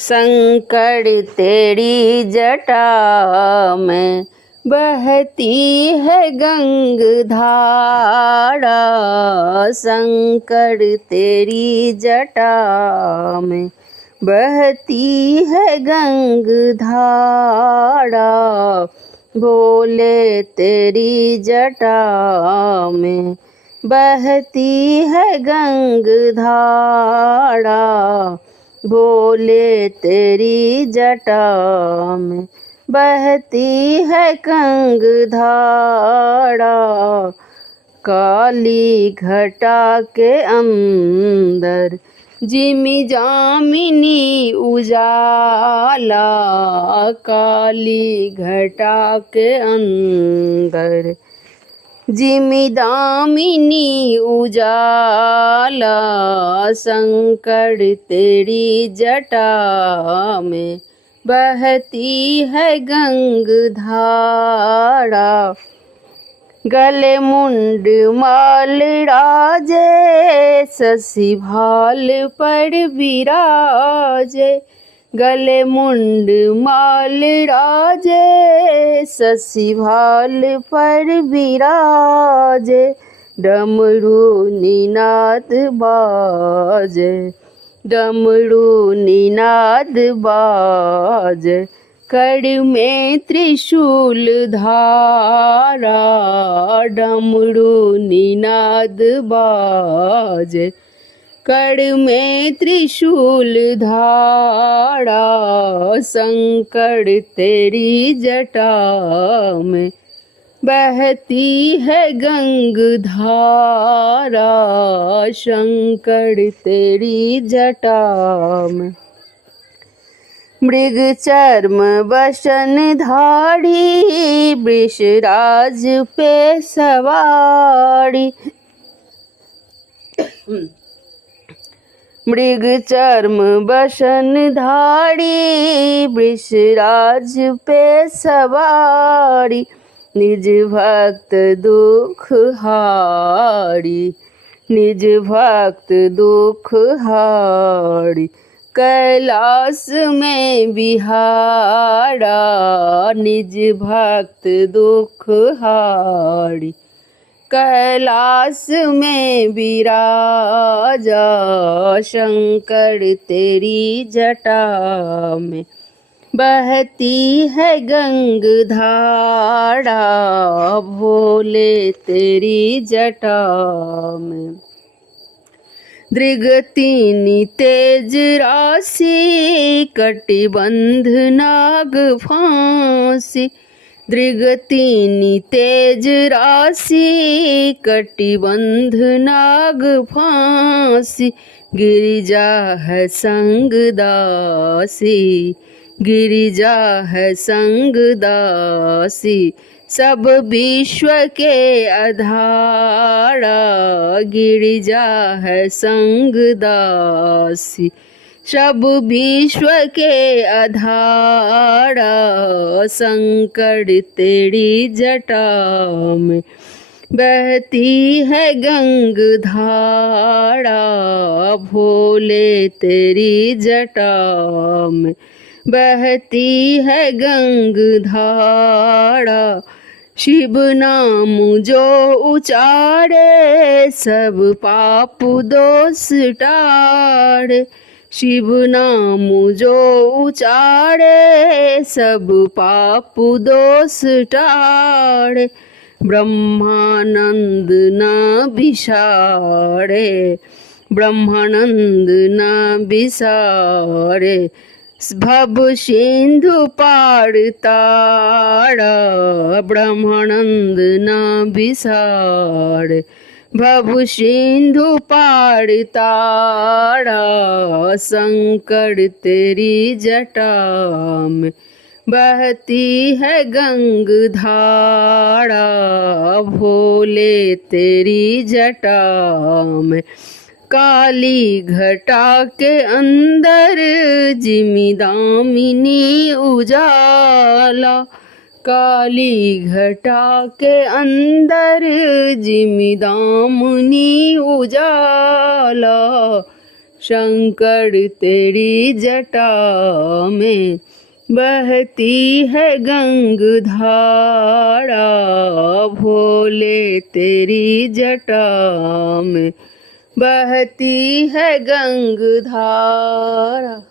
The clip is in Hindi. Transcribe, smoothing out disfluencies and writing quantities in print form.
संकट तेरी जटा में बहती है गंगधारा। संकट तेरी जटा में बहती है गंगधारा। भोले तेरी जटा में बहती है गंगधारा। भोले तेरी जटा में बहती है गंगधारा। काली घटा के अंदर जिमी जामिनी उजाला। काली घटा के अंदर जिमी दामिनी उजाला। संकट तेरी जटा में बहती है गंगधारा। गले मुंड माल राजे शशि भाल पर विराजे। गले मुंड माल राजे शशि भाल पर विराजे। डमरू निनाद बाजे, डमरू निनाद बाजे। कड़ में त्रिशूल धारा। डमरू निनाद बाजे, कड़ में त्रिशूल धारा। संकट तेरी जटा में बहती है गंगधारा। शंकर तेरी जटा में मृग चर्म बसन धारी। वृषराज पे सवारी। मृग चर्म बसन धारी। वृषराज पे सवारी। निज भक्त दुख हारी। निज भक्त दुख हारी। कैलाश में बिहारा। निज भक्त दुख हारी। कैलाश में विराजा। शंकर तेरी जटा में बहती है गंगधारा। भोले तेरी जटा में दृगतीनी तेज राशि। कटिबंध नाग फांसी। दृगतीनी तेज राशि। कटिबंध नाग फांसी। गिरिजा है संग दासी। गिरिजा है संग दासी। सब विश्व के आधारा। गिरिजा है संग दासी। सब विश्व के आधारा। संकट तेरी जटा में बहती है गंगधारा। भोले तेरी जटा में बहती है गंगधारा। शिव नाम जो उचारे सब पाप दोष टारे। शिव नाम जो उचारे सब पाप दोष टारे। ब्रह्मानंद न बिसारे। ब्रह्मानंद न बिसारे। भव सिंधु पार तारा। ब्रह्मानंद न बिसारे। भव सिंधु पार तारा। संकट तेरी जटा में बहती है गंगधारा। भोले तेरी जटा में काली घटा के अंदर जिमी दामिनी उजाला। काली घटा के अंदर जिमी दामिनी उजाला। शंकर तेरी जटा में बहती है गंगधारा, भोले तेरी जटा में बहती है गंगधारा।